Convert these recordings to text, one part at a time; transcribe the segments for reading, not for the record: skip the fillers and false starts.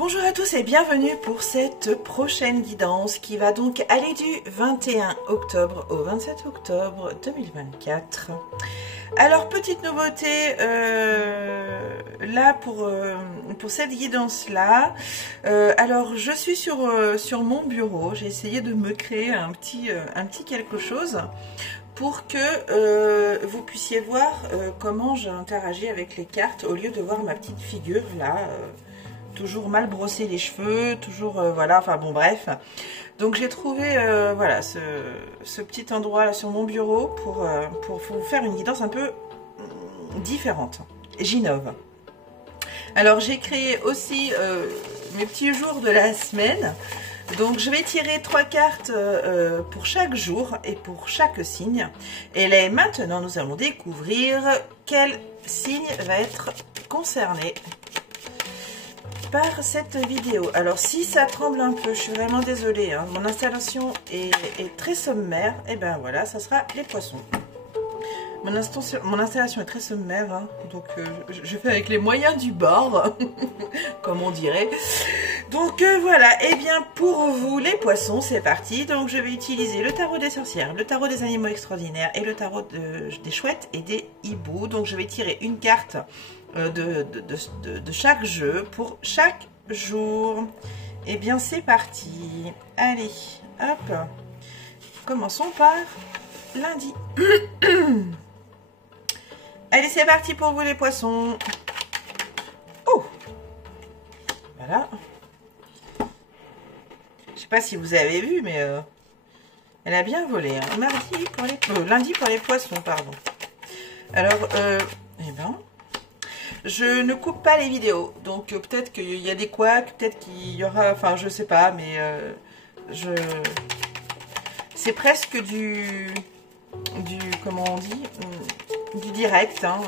Bonjour à tous et bienvenue pour cette prochaine guidance qui va donc aller du 21 octobre au 27 octobre 2024. Alors petite nouveauté là pour cette guidance là. Alors je suis sur mon bureau, j'ai essayé de me créer un petit quelque chose pour que vous puissiez voir comment j'interagis avec les cartes au lieu de voir ma petite figure là. Toujours mal brossé les cheveux, toujours voilà, enfin bon bref. Donc j'ai trouvé voilà ce petit endroit là sur mon bureau pour vous faire une guidance un peu différente. J'innove. Alors j'ai créé aussi mes petits jours de la semaine. Donc je vais tirer 3 cartes pour chaque jour et pour chaque signe. Et là maintenant nous allons découvrir quel signe va être concerné par cette vidéo. Alors si ça tremble un peu, je suis vraiment désolée, hein. Mon installation est très sommaire, et ben voilà, ça sera les poissons. Mon installation est très sommaire, hein. Donc je fais avec les moyens du bord, comme on dirait. Donc voilà, et bien pour vous les poissons, c'est parti. Donc je vais utiliser le tarot des sorcières, le tarot des animaux extraordinaires et le tarot des chouettes et des hiboux. Donc je vais tirer une carte de chaque jeu pour chaque jour. Et bien c'est parti. Allez, hop. Commençons par lundi. Allez, c'est parti pour vous les poissons. Oh, voilà. Je sais pas si vous avez vu, mais elle a bien volé. Hein. Lundi pour les poissons, pardon. Alors, eh ben, je ne coupe pas les vidéos, donc peut-être qu'il y a des couacs, peut-être qu'il y aura, enfin je sais pas, mais c'est presque du comment on dit, du direct, hein,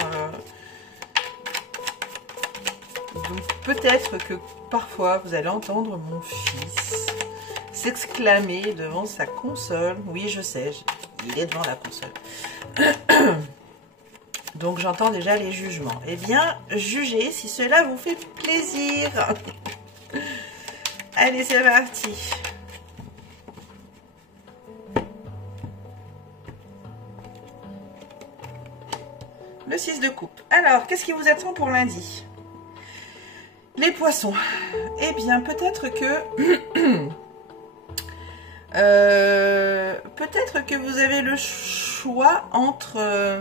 donc peut-être que parfois vous allez entendre mon fils s'exclamer devant sa console. Oui, je sais, il est devant la console. Donc j'entends déjà les jugements. Eh bien, jugez si cela vous fait plaisir. Allez, c'est parti. Le 6 de coupe. Alors, qu'est-ce qui vous attend pour lundi? Les poissons. Eh bien, peut-être que... peut-être que vous avez le choix entre...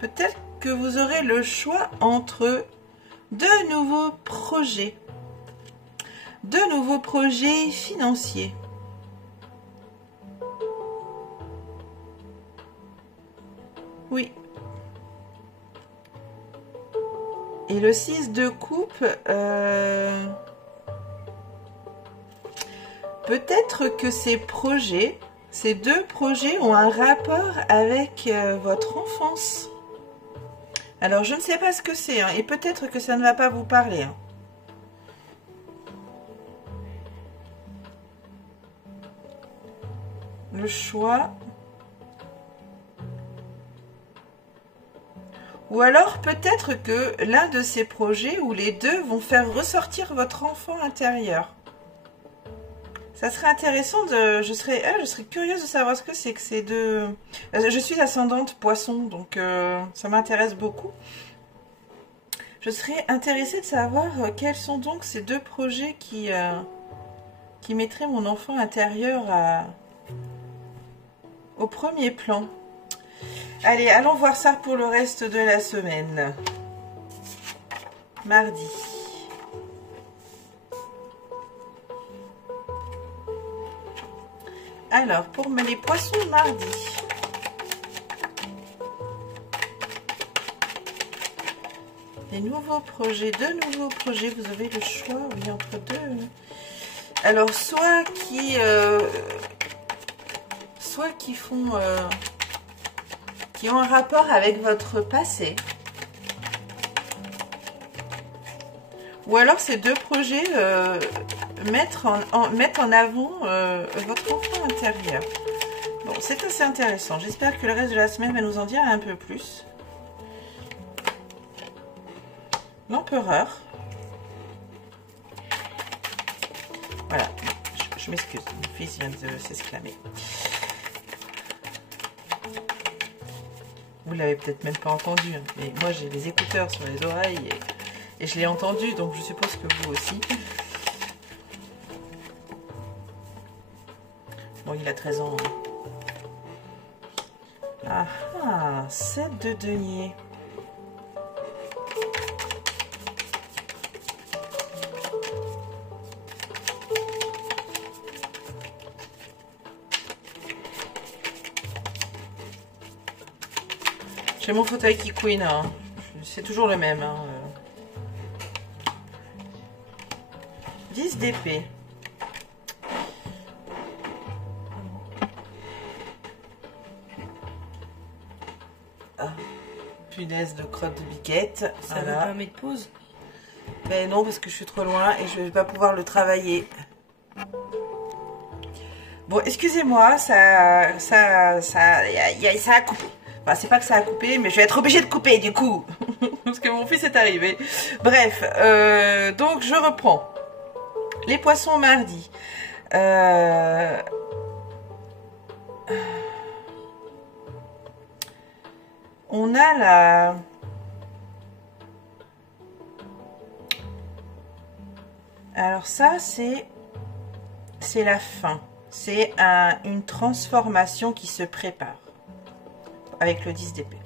Peut-être que vous aurez le choix entre deux nouveaux projets financiers. Oui. Et le 6 de coupe, peut-être que ces deux projets ont un rapport avec votre enfance. Alors, je ne sais pas ce que c'est, hein, et peut-être que ça ne va pas vous parler. Hein. Le choix. Ou alors, peut-être que l'un de ces projets, ou les deux, vont faire ressortir votre enfant intérieur. Ça serait intéressant de... Je serais curieuse de savoir ce que c'est que ces deux... Je suis ascendante poisson, donc ça m'intéresse beaucoup. Je serais intéressée de savoir quels sont donc ces deux projets qui mettraient mon enfant intérieur au premier plan. Allez, allons voir ça pour le reste de la semaine. Mardi. Alors, pour les poissons mardi. Les nouveaux projets, deux nouveaux projets, vous avez le choix, oui, entre deux. Alors, soit qui ont un rapport avec votre passé. Ou alors, ces deux projets mettre en avant votre enfant intérieur. Bon, c'est assez intéressant. J'espère que le reste de la semaine va nous en dire un peu plus. l'empereur. Voilà, je m'excuse, mon fils vient de s'exclamer. Vous l'avez peut-être même pas entendu, hein, mais moi j'ai les écouteurs sur les oreilles et je l'ai entendu, donc je suppose que vous aussi. Bon, il a 13 ans. Hein. Ah, 7 de denier. J'ai mon fauteuil qui couine, hein. C'est toujours le même. Hein. 10 d'épée. Ah, punaise de crotte de biquette. Ça veut pas mettre pause? Ben non, parce que je suis trop loin et je vais pas pouvoir le travailler. Bon, excusez-moi, ça a coupé. Enfin, c'est pas que ça a coupé, mais je vais être obligée de couper du coup. Parce que mon fils est arrivé. Bref, donc je reprends. Les poissons mardi. On a la... Alors ça, c'est la fin. C'est une transformation qui se prépare. Avec le 10 d'épée.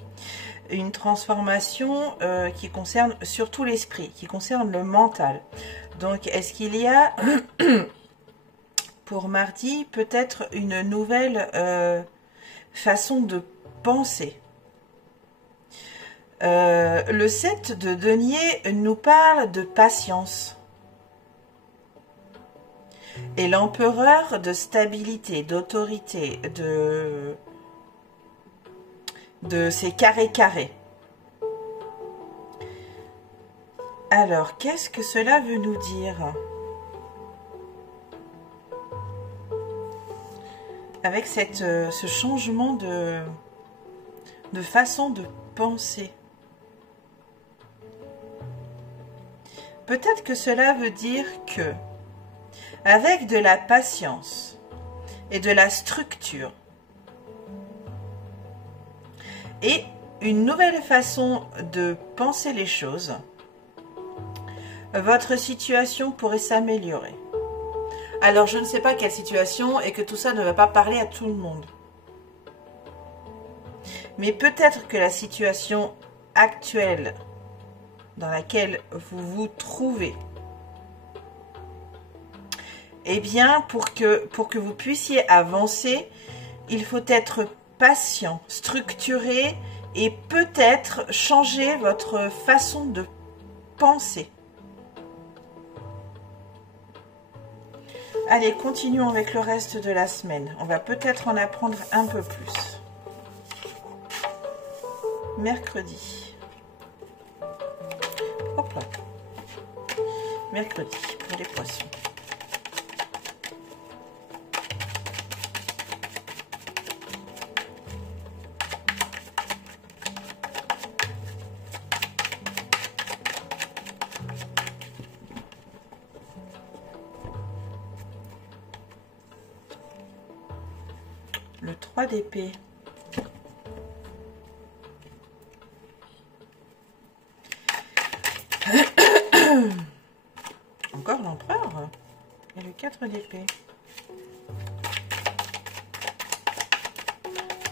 Une transformation qui concerne surtout l'esprit, qui concerne le mental. Donc, est-ce qu'il y a, pour mardi, peut-être une nouvelle façon de penser? Le 7 de denier nous parle de patience. Et l'empereur de stabilité, d'autorité, de ces carrés. Alors, qu'est-ce que cela veut nous dire? Avec ce changement de façon de penser. Peut-être que cela veut dire que, avec de la patience et de la structure, et une nouvelle façon de penser les choses, votre situation pourrait s'améliorer. Alors, je ne sais pas quelle situation et que tout ça ne va pas parler à tout le monde. Mais peut-être que la situation actuelle dans laquelle vous vous trouvez, eh bien, pour que vous puissiez avancer, il faut être patient, structuré et peut-être changer votre façon de penser. Allez, continuons avec le reste de la semaine. On va peut-être en apprendre un peu plus. Mercredi. Hop là. Mercredi pour les poissons. Le 3 d'épée. Encore l'empereur. Et le 4 d'épée.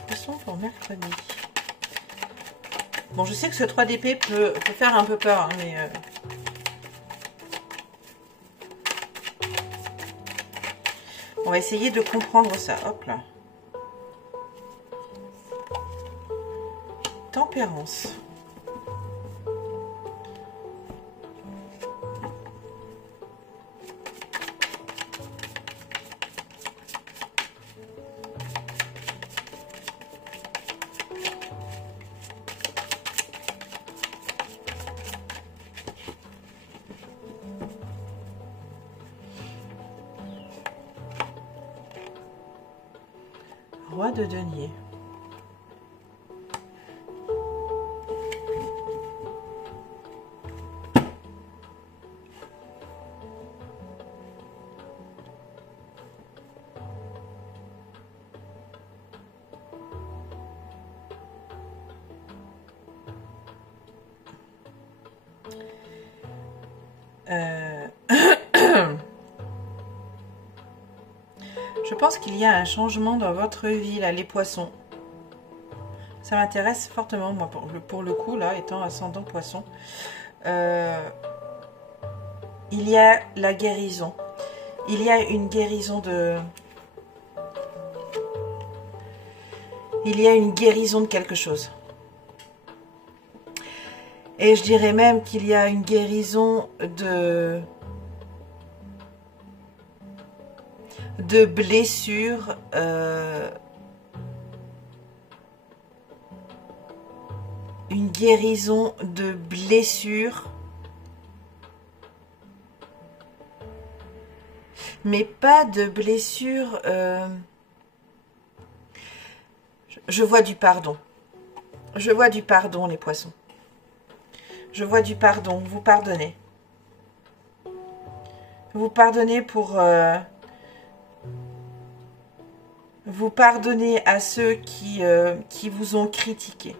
Poisson pour mercredi. Bon, je sais que ce 3 d'épée peut faire un peu peur, hein, mais... On va essayer de comprendre ça. Hop là. Tempérance. Roi de denier. Je pense qu'il y a un changement dans votre vie, là, les poissons. Ça m'intéresse fortement, moi, pour le coup, là, étant ascendant poisson. Il y a la guérison. Il y a une guérison de... Il y a une guérison de quelque chose. Et je dirais même qu'il y a une guérison de blessures. Une guérison de blessures. Mais pas de blessures. Je vois du pardon. Je vois du pardon, les poissons. Je vois du pardon. Vous pardonnez. Vous pardonnez pour... vous pardonnez à ceux qui vous ont critiqué.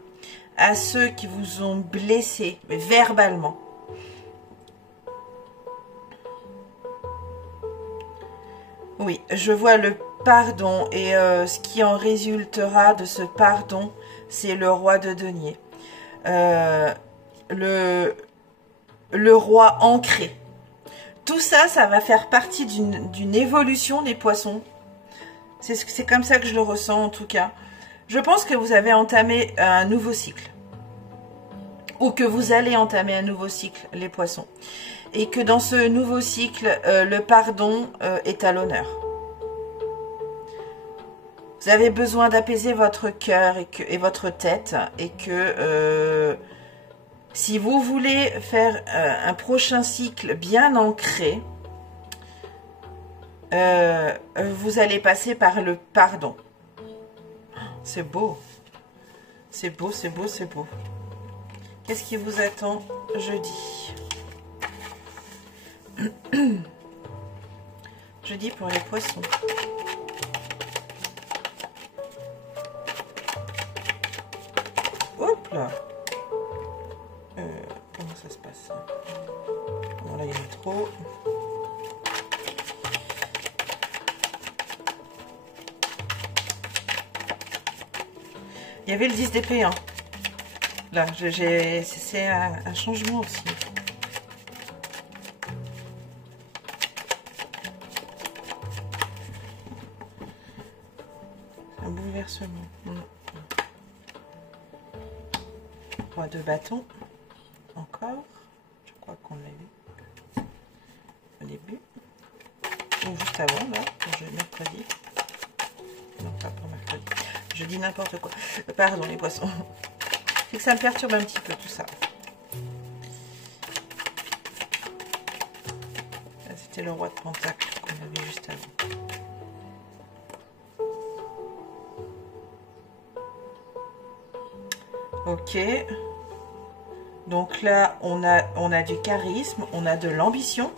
À ceux qui vous ont blessé, verbalement. Oui, je vois le pardon et ce qui en résultera de ce pardon, c'est le roi de denier. Le roi ancré. Tout ça, ça va faire partie d'une évolution des poissons. C'est comme ça que je le ressens en tout cas. Je pense que vous avez entamé un nouveau cycle. Ou que vous allez entamer un nouveau cycle, les poissons. Et que dans ce nouveau cycle, le pardon est à l'honneur. Vous avez besoin d'apaiser votre cœur et votre tête. Et que si vous voulez faire un prochain cycle bien ancré, vous allez passer par le pardon. C'est beau. C'est beau, c'est beau, c'est beau. Qu'est-ce qui vous attend jeudi? Jeudi pour les poissons. Hop là. Comment ça se passe? Bon, là, il y en a trop. Il y avait le 10 d'épée, hein. Là, c'est un changement aussi. Un bouleversement. Roi de bâton. Encore. Je crois qu'on l'a vu au début. Ou juste avant, là, pour mercredi. Non, pas pour mercredi. Je dis n'importe quoi. Pardon, les poissons. C'est que ça me perturbe un petit peu tout ça. C'était le roi de Pentacle qu'on avait juste avant. Ok. Donc là, on a du charisme, on a de l'ambition.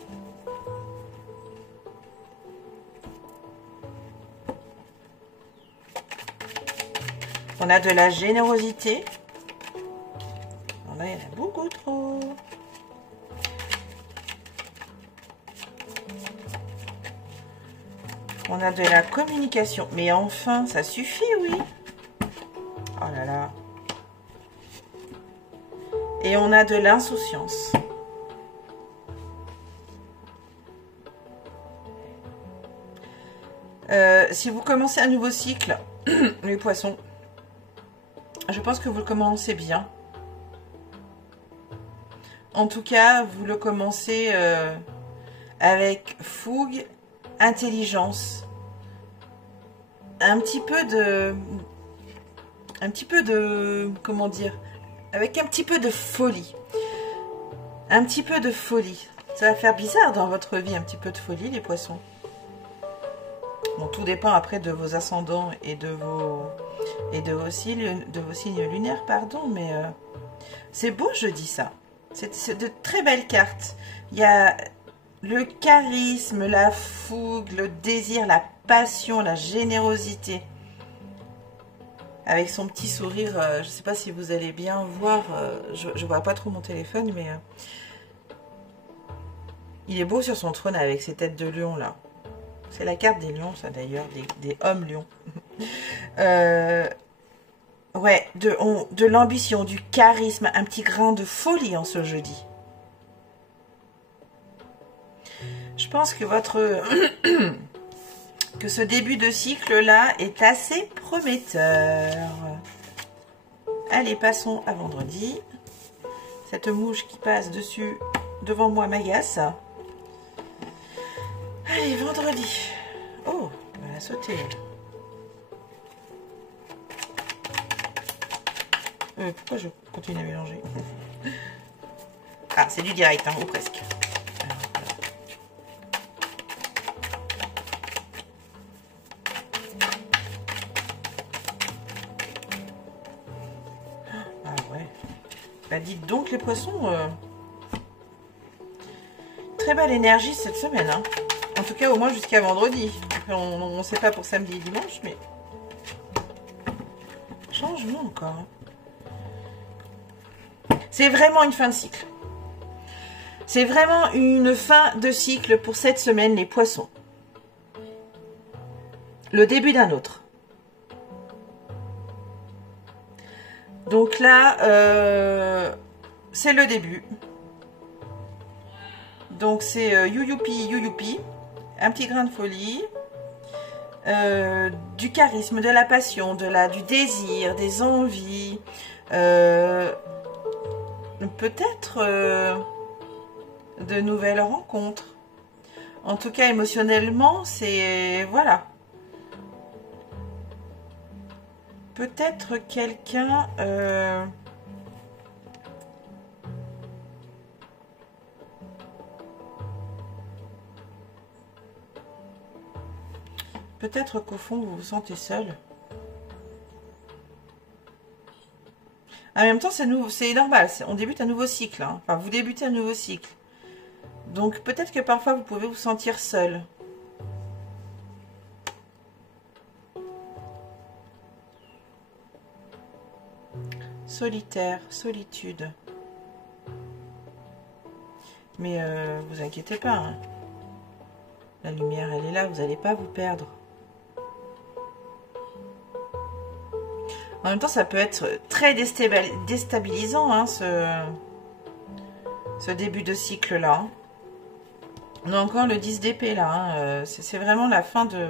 On a de la générosité. Là, il y en a beaucoup trop. On a de la communication. Mais enfin, ça suffit, oui. Oh là là. Et on a de l'insouciance. Si vous commencez un nouveau cycle, les poissons, je pense que vous le commencez bien. En tout cas, vous le commencez avec fougue, intelligence, un petit peu de, comment dire, avec un petit peu de folie. Un petit peu de folie. Ça va faire bizarre dans votre vie, un petit peu de folie, les poissons. Bon, tout dépend après de vos ascendants et de vos signes lunaires, pardon, mais c'est beau, je dis ça. C'est de très belles cartes. Il y a le charisme, la fougue, le désir, la passion, la générosité. Avec son petit sourire, je ne sais pas si vous allez bien voir, je ne vois pas trop mon téléphone, mais il est beau sur son trône avec ses têtes de lion là. C'est la carte des lions, ça d'ailleurs, des hommes lions. Ouais, de l'ambition, du charisme, un petit grain de folie en ce jeudi. Je pense que que ce début de cycle-là est assez prometteur. Allez, passons à vendredi. Cette mouche qui passe devant moi m'agace. Allez, vendredi. Oh, elle va sauter. Pourquoi je continue à mélanger? Ah, c'est du direct, hein, ou presque. Alors, voilà. Ah ouais. Bah dites donc les poissons. Très belle énergie cette semaine, hein. En tout cas, au moins jusqu'à vendredi. Après, on ne sait pas pour samedi et dimanche, mais... Changement encore. C'est vraiment une fin de cycle. C'est vraiment une fin de cycle pour cette semaine, les poissons. Le début d'un autre. Donc là, c'est le début. Donc c'est youpi, un petit grain de folie, du charisme, de la passion, du désir, des envies, peut-être de nouvelles rencontres. En tout cas, émotionnellement, c'est... Voilà. Peut-être quelqu'un... Peut-être qu'au fond, vous vous sentez seul. En même temps, c'est normal. On débute un nouveau cycle. Hein. Enfin, vous débutez un nouveau cycle. Donc, peut-être que parfois, vous pouvez vous sentir seul. Solitaire, solitude. Mais vous inquiétez pas. Hein. La lumière, elle est là. Vous n'allez pas vous perdre. En même temps, ça peut être très déstabilisant, hein, ce début de cycle-là. On a encore le 10 d'épée, là. Hein, c'est vraiment la fin de...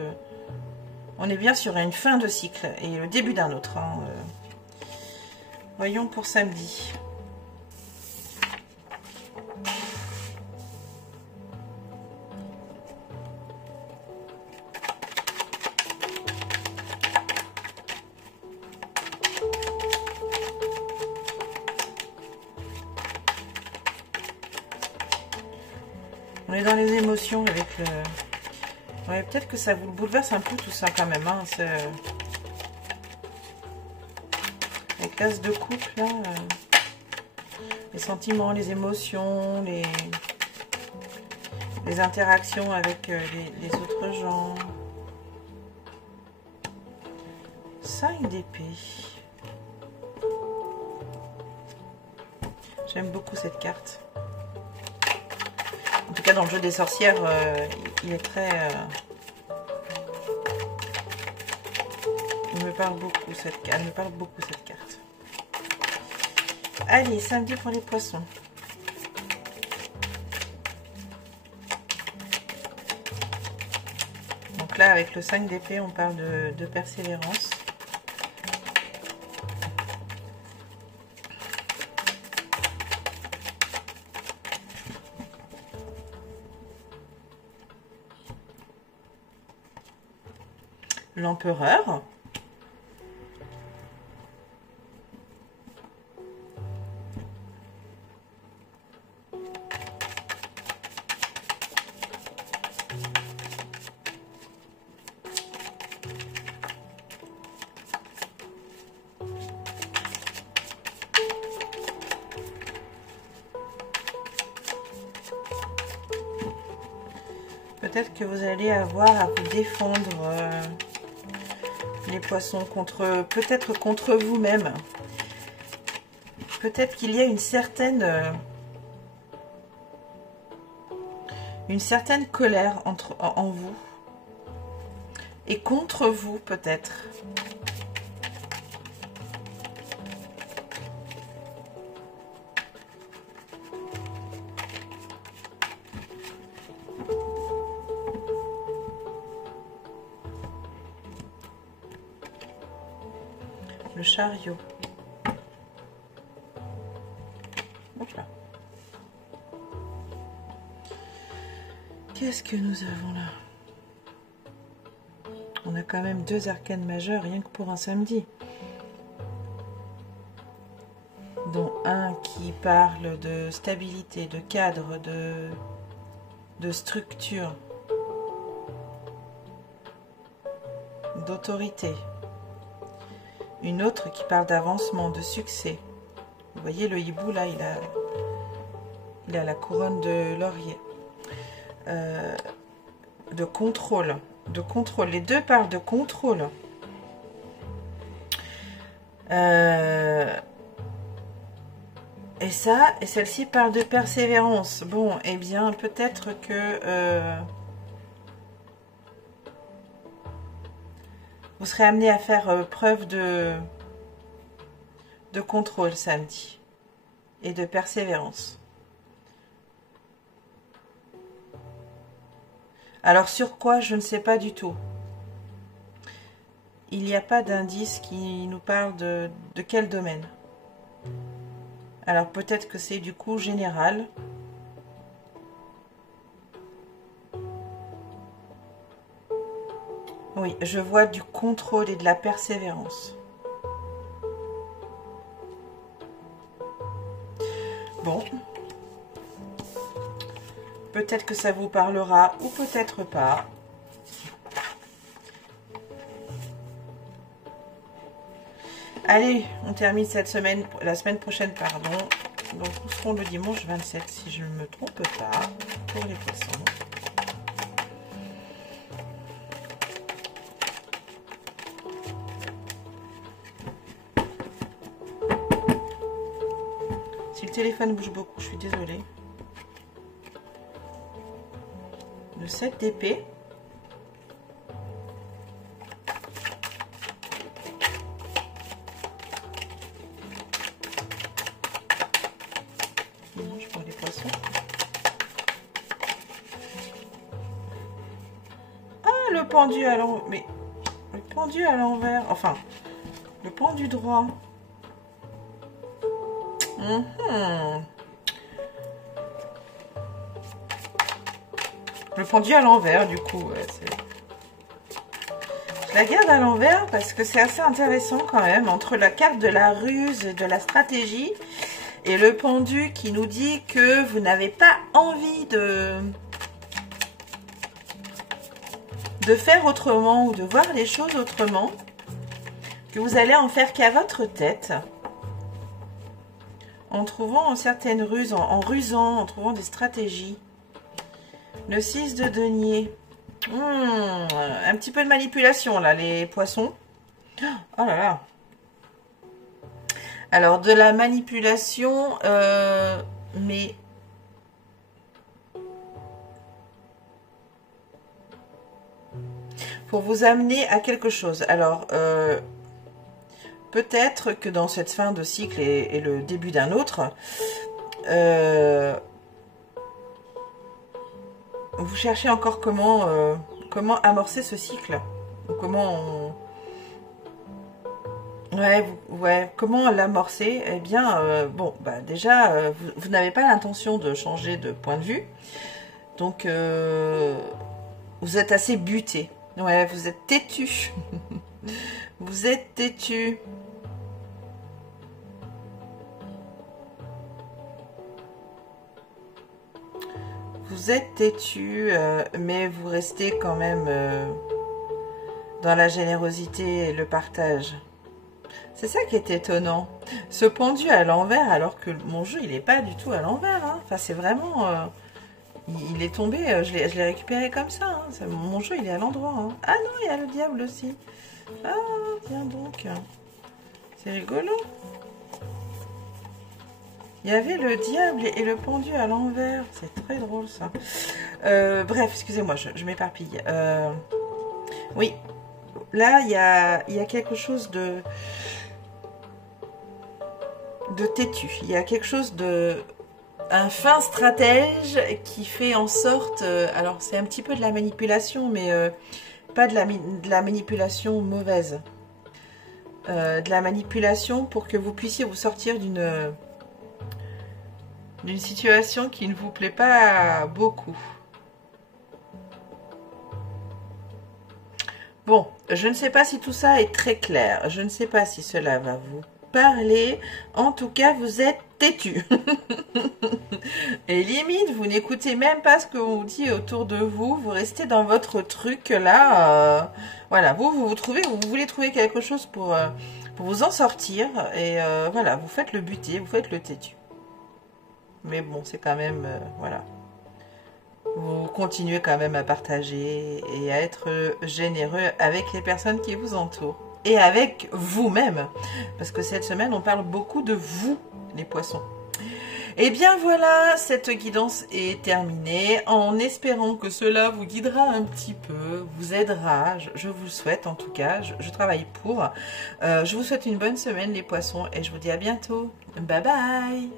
On est bien sur une fin de cycle et le début d'un autre. Hein, Voyons pour samedi. On est dans les émotions avec le... Ouais, peut-être que ça vous bouleverse un peu tout ça quand même. Hein, les classes de couple, là. Les sentiments, les émotions, les interactions avec les autres gens. 5 d'épée. J'aime beaucoup cette carte. En tout cas, dans le jeu des sorcières, il est très... Il me parle beaucoup, cette carte. Elle me parle beaucoup, cette carte. Allez, samedi pour les poissons. Donc là, avec le 5 d'épée, on parle de persévérance. L'empereur. Peut-être que vous allez avoir à vous défendre les poissons peut-être contre vous-même. Peut-être qu'il y a une certaine colère en vous. et contre vous peut-être. Le chariot. Voilà. Qu'est-ce que nous avons là? On a quand même 2 arcanes majeures rien que pour un samedi. Dont un qui parle de stabilité, de cadre, de structure, d'autorité. Une autre qui parle d'avancement, de succès. Vous voyez le hibou là, il a la couronne de laurier. De contrôle. De contrôle. Les deux parlent de contrôle. Et ça, et celle-ci parle de persévérance. Bon, eh bien, peut-être que vous serez amené à faire preuve de contrôle samedi et de persévérance. Alors sur quoi, je ne sais pas du tout. Il n'y a pas d'indice qui nous parle de quel domaine. Alors peut-être que c'est du coup général. Oui, je vois du contrôle et de la persévérance. Bon. Peut-être que ça vous parlera ou peut-être pas. Allez, on termine cette semaine, la semaine prochaine, pardon. Donc nous serons le dimanche 27, si je ne me trompe pas, pour les poissons. Si le téléphone bouge beaucoup, je suis désolée. Le 7 d'épée. Dimanche pour les poissons. Ah, le pendu à l'envers. Mais le pendu à l'envers. Enfin, le pendu droit. Le pendu à l'envers, du coup. Ouais, je la garde à l'envers parce que c'est assez intéressant quand même. Entre la carte de la ruse et de la stratégie et le pendu qui nous dit que vous n'avez pas envie de faire autrement ou de voir les choses autrement. Que vous allez en faire qu'à votre tête. En trouvant certaines ruses, en rusant, en trouvant des stratégies. Le 6 de denier. Un petit peu de manipulation, là, les poissons. Oh là là. Alors, de la manipulation, mais... pour vous amener à quelque chose. Alors, peut-être que dans cette fin de cycle et le début d'un autre, vous cherchez encore comment amorcer ce cycle. Comment comment l'amorcer? Eh bien, bon, bah déjà, vous n'avez pas l'intention de changer de point de vue. Donc, vous êtes assez buté. Ouais, vous êtes têtu. Vous êtes têtu. Vous êtes têtu, mais vous restez quand même dans la générosité et le partage. C'est ça qui est étonnant. Ce pendu à l'envers, alors que mon jeu, il n'est pas du tout à l'envers. Hein. Enfin, c'est vraiment... il est tombé, je l'ai récupéré comme ça. Hein. Mon jeu, il est à l'endroit. Hein. Ah non, il y a le diable aussi. Ah, tiens donc. C'est rigolo. Il y avait le diable et le pendu à l'envers. C'est très drôle, ça. Bref, excusez-moi, je m'éparpille. Oui, Là, il y a quelque chose de têtu. Il y a quelque chose de... Un fin stratège qui fait en sorte... alors, c'est un petit peu de la manipulation, mais pas de la manipulation mauvaise. De la manipulation pour que vous puissiez vous sortir d'une situation qui ne vous plaît pas beaucoup. Bon, je ne sais pas si tout ça est très clair. Je ne sais pas si cela va vous parler. En tout cas, vous êtes têtu. Et limite, vous n'écoutez même pas ce que vous dit autour de vous. Vous restez dans votre truc là. Voilà, vous voulez trouver quelque chose pour vous en sortir. Et voilà, vous faites le buté, vous faites le têtu. Mais bon, c'est quand même... voilà. Vous continuez quand même à partager et à être généreux avec les personnes qui vous entourent. Et avec vous-même. Parce que cette semaine, on parle beaucoup de vous, les poissons. Et bien voilà, cette guidance est terminée. En espérant que cela vous guidera un petit peu, vous aidera. Je vous le souhaite en tout cas. Je travaille pour. Je vous souhaite une bonne semaine, les poissons. Et je vous dis à bientôt. Bye bye.